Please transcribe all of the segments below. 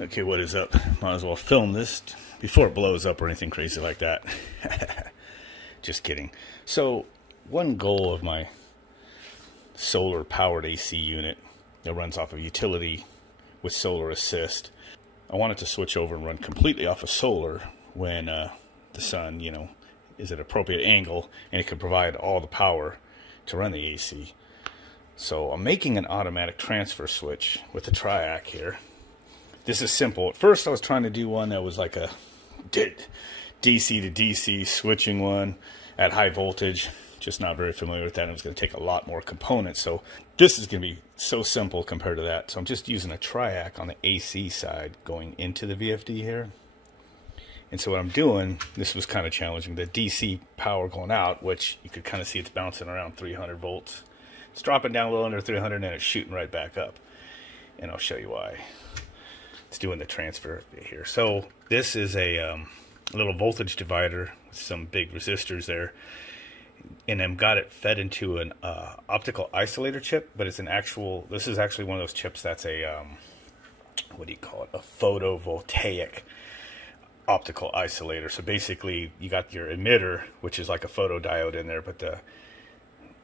Okay, what is up? Might as well film this before it blows up or anything crazy like that. Just kidding. So, one goal of my solar powered AC unit that runs off of utility with solar assist, I wanted to switch over and run completely off of solar when the sun, is at an appropriate angle and it can provide all the power to run the AC. So I'm making an automatic transfer switch with the TRIAC here. This is simple. At first I was trying to do one that was like a DC to DC switching one at high voltage. Just not very familiar with that. It was going to take a lot more components. So this is going to be so simple compared to that. So I'm just using a TRIAC on the AC side going into the VFD here. And so what I'm doing, this was kind of challenging, the DC power going out, which you could kind of see it's bouncing around 300 volts. It's dropping down a little under 300 and it's shooting right back up. And I'll show you why. It's doing the transfer here. So this is a little voltage divider with some big resistors there. And I've got it fed into an optical isolator chip, but it's an actual, this is actually one of those chips that's a, what do you call it? A photovoltaic optical isolator. So basically you got your emitter, which is like a photodiode in there, but the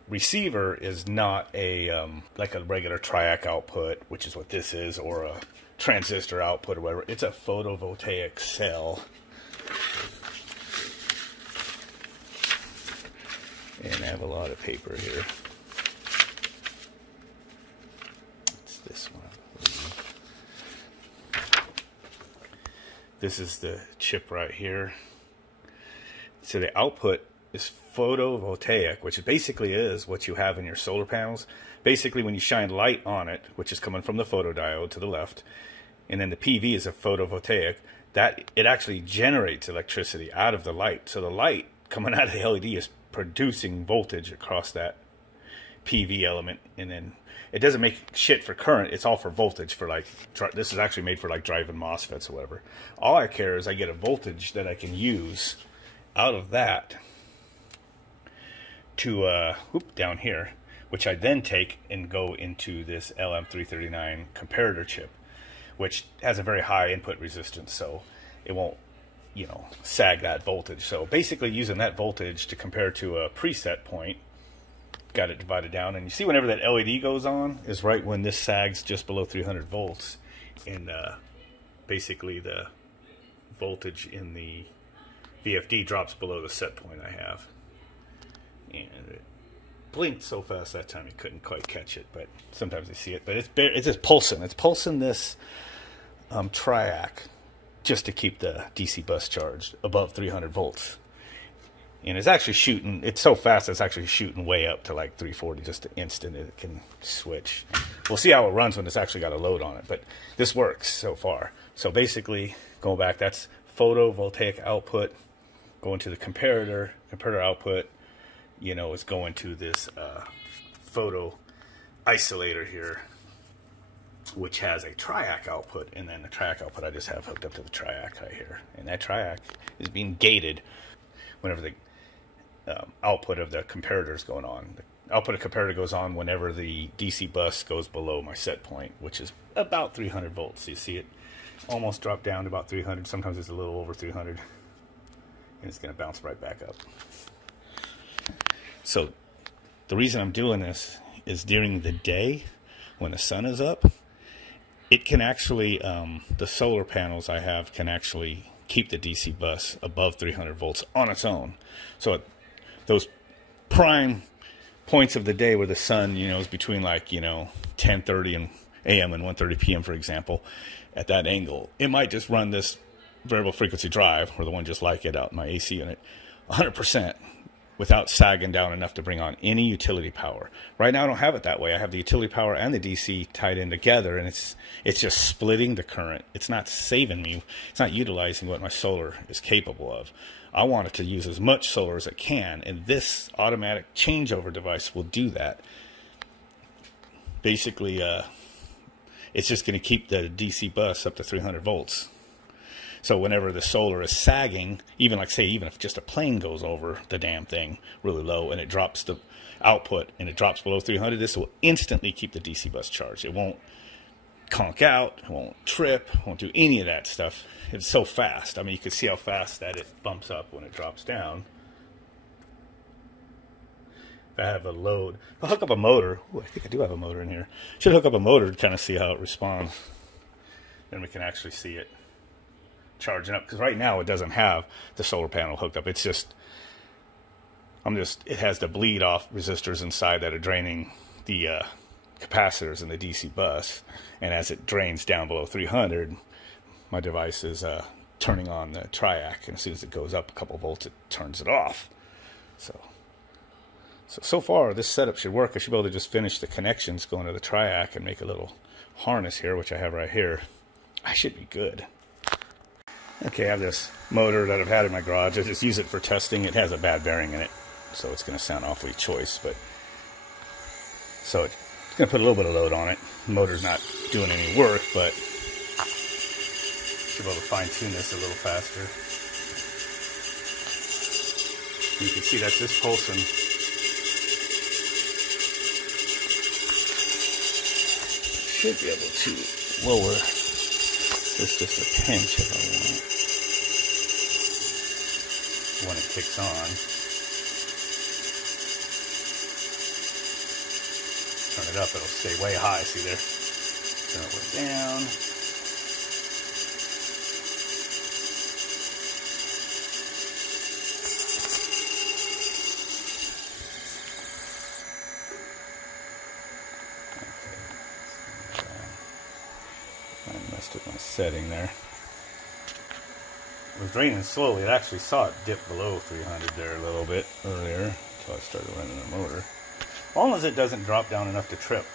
receiver is not a like a regular TRIAC output, which is what this is, or a transistor output or whatever. It's a photovoltaic cell. And I have a lot of paper here. It's this one, I believe. This is the chip right here. So the output is photovoltaic, which basically is what you have in your solar panels. Basically, when you shine light on it, which is coming from the photodiode to the left, and then the PV is a photovoltaic, that it actually generates electricity out of the light. So the light coming out of the LED is producing voltage across that PV element, and then it doesn't make shit for current. It's all for voltage for like, this is actually made for like driving MOSFETs or whatever. All I care is I get a voltage that I can use out of that to down here, which I then take and go into this LM339 comparator chip, which has a very high input resistance, so it won't, sag that voltage. So basically using that voltage to compare to a preset point, got it divided down, and you see whenever that LED goes on is right when this sags just below 300 volts, and basically the voltage in the VFD drops below the set point I have. And it blinked so fast that time you couldn't quite catch it, but sometimes I see it. But it's just pulsing. It's pulsing this TRIAC just to keep the DC bus charged above 300 volts. And it's actually shooting, it's so fast it's actually shooting way up to like 340, just an instant it can switch. We'll see how it runs when it's actually got a load on it, but this works so far. So basically, going back, that's photovoltaic output going to the comparator output, is going to this photo isolator here, which has a TRIAC output, and then the TRIAC output I just have hooked up to the TRIAC right here. And that TRIAC is being gated whenever the output of the comparator is going on. The output of comparator goes on whenever the DC bus goes below my set point, which is about 300 volts. So you see it almost drop down to about 300. Sometimes it's a little over 300. And it's going to bounce right back up. So the reason I'm doing this is during the day when the sun is up, it can actually, the solar panels I have can actually keep the DC bus above 300 volts on its own. So at those prime points of the day where the sun, is between like, 10:30 a.m. and 1:30 p.m., for example, at that angle, it might just run this variable frequency drive, or the one just like it out in my AC unit, 100% without sagging down enough to bring on any utility power. Right now I don't have it that way. I have the utility power and the DC tied in together, and it's just splitting the current. It's not saving me. It's not utilizing what my solar is capable of. I want it to use as much solar as it can, and this automatic changeover device will do that. Basically, it's just going to keep the DC bus up to 300 volts. So whenever the solar is sagging, even if just a plane goes over the damn thing really low and it drops the output and it drops below 300, this will instantly keep the DC bus charged. It won't conk out, it won't trip, won't do any of that stuff. It's so fast. I mean, you can see how fast that it bumps up when it drops down. If I have a load, I'll hook up a motor. Ooh, I think I do have a motor in here. Should hook up a motor to kind of see how it responds. Then we can actually see it charging up. Because right now it doesn't have the solar panel hooked up. It's just, it has the bleed off resistors inside that are draining the capacitors in the DC bus. And as it drains down below 300, my device is turning on the TRIAC. And as soon as it goes up a couple volts, it turns it off. So far, this setup should work. I should be able to just finish the connections going to the TRIAC and make a little harness here, which I have right here. I should be good. Okay, I have this motor that I've had in my garage. I just use it for testing. It has a bad bearing in it, so it's going to sound awfully choice. But so it's going to put a little bit of load on it. The motor's not doing any work, but should be able to fine-tune this a little faster. You can see that's just pulsing. Should be able to lower this just a pinch if I want. When it kicks on. Turn it up, it'll stay way high. See there? Turn it way down. My setting there. It was draining slowly. It actually saw it dip below 300 there a little bit earlier until I started running the motor. As long as it doesn't drop down enough to trip,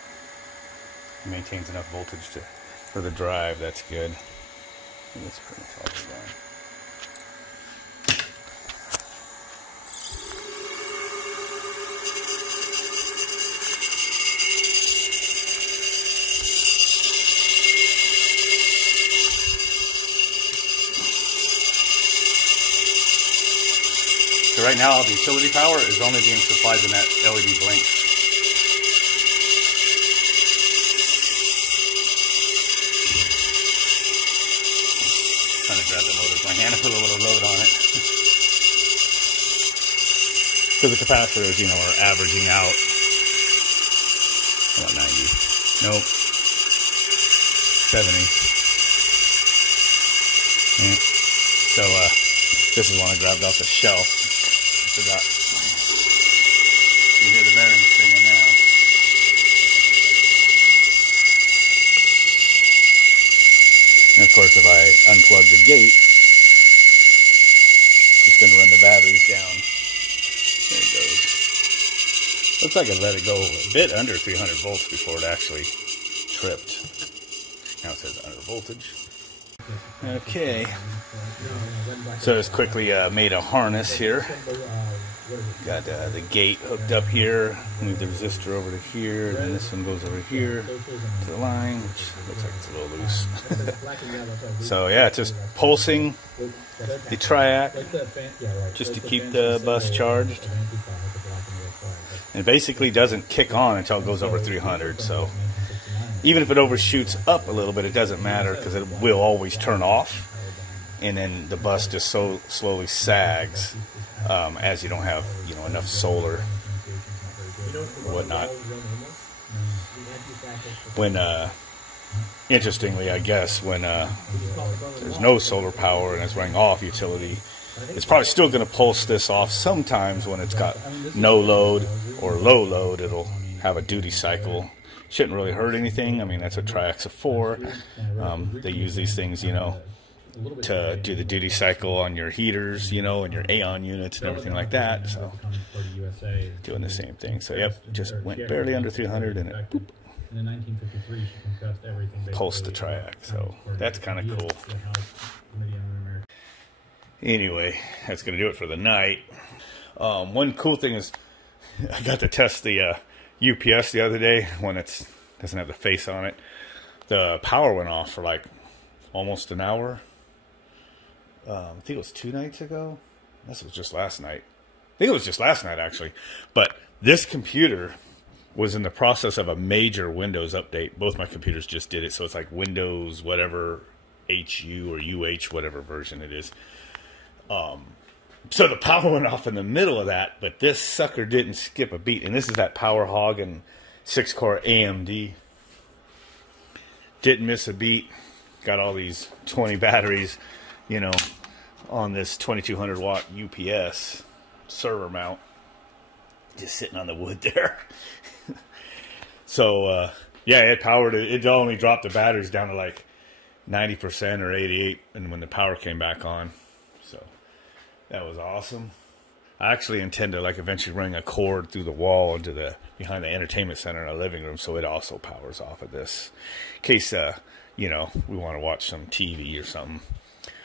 it maintains enough voltage for the drive. That's good. And that's pretty much all we're doing. So right now, the utility power is only being supplied when that LED blinks. Trying to grab the motor with my hand and put a little load on it. So the capacitors, you know, are averaging out about 90. Nope. 70. So this is one I grabbed off the shelf. Forgot. You hear the bearings singing now. And of course, if I unplug the gate, it's going to run the batteries down. There it goes. Looks like I let it go a bit under 300 volts before it actually tripped. Now it says under voltage. Okay, so just quickly made a harness here. Got the gate hooked up here. Move the resistor over to here, and then this one goes over here to the line, which looks like it's a little loose. So yeah, it's just pulsing the TRIAC just to keep the bus charged. And it basically doesn't kick on until it goes over 300. So even if it overshoots up a little bit, it doesn't matter because it will always turn off. And then the bus just so slowly sags as you don't have, you know, enough solar or whatnot. When, interestingly, I guess, when there's no solar power and it's running off utility, it's probably still going to pulse this off. Sometimes when it's got no load or low load, it'll have a duty cycle. Shouldn't really hurt anything. I mean, that's what TRIACs are for. They use these things, you know, to do the duty cycle on your heaters, you know, and your Aeon units and everything like that. So, doing the same thing. So, yep, just went barely under 300 and it boop, pulsed the TRIAC. So, that's kind of cool. Anyway, that's going to do it for the night. One cool thing is I got to test the UPS the other day when it doesn't have the face on it. The power went off for like almost an hour. I think it was 2 nights ago. This was just last night. I think it was just last night actually. But this computer was in the process of a major Windows update. Both my computers just did it, so it's like Windows whatever HU or UH, whatever version it is. So the power went off in the middle of that, but this sucker didn't skip a beat. And this is that Power Hog and 6-core AMD. Didn't miss a beat. Got all these 20 batteries, you know, on this 2200 watt UPS server mount. Just sitting on the wood there. So, yeah, it powered it. It only dropped the batteries down to like 90% or 88%, and when the power came back on. So that was awesome. I actually intend to like eventually run a cord through the wall into the behind the entertainment center in our living room, so it also powers off of this, in case you know, we want to watch some TV or something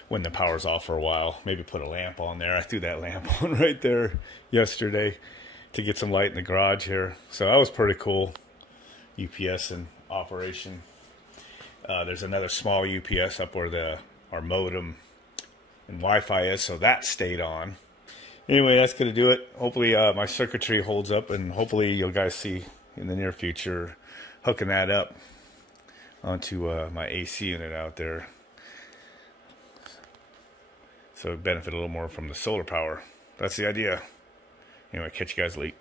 when the power's off for a while. Maybe put a lamp on there. I threw that lamp on right there yesterday to get some light in the garage here. So that was pretty cool. UPS in operation. There's another small UPS up where our modem and Wi-Fi is, so that stayed on. Anyway, that's going to do it. Hopefully my circuitry holds up, and hopefully you'll guys see in the near future hooking that up onto my AC unit out there. So benefit a little more from the solar power. That's the idea. Anyway, catch you guys later.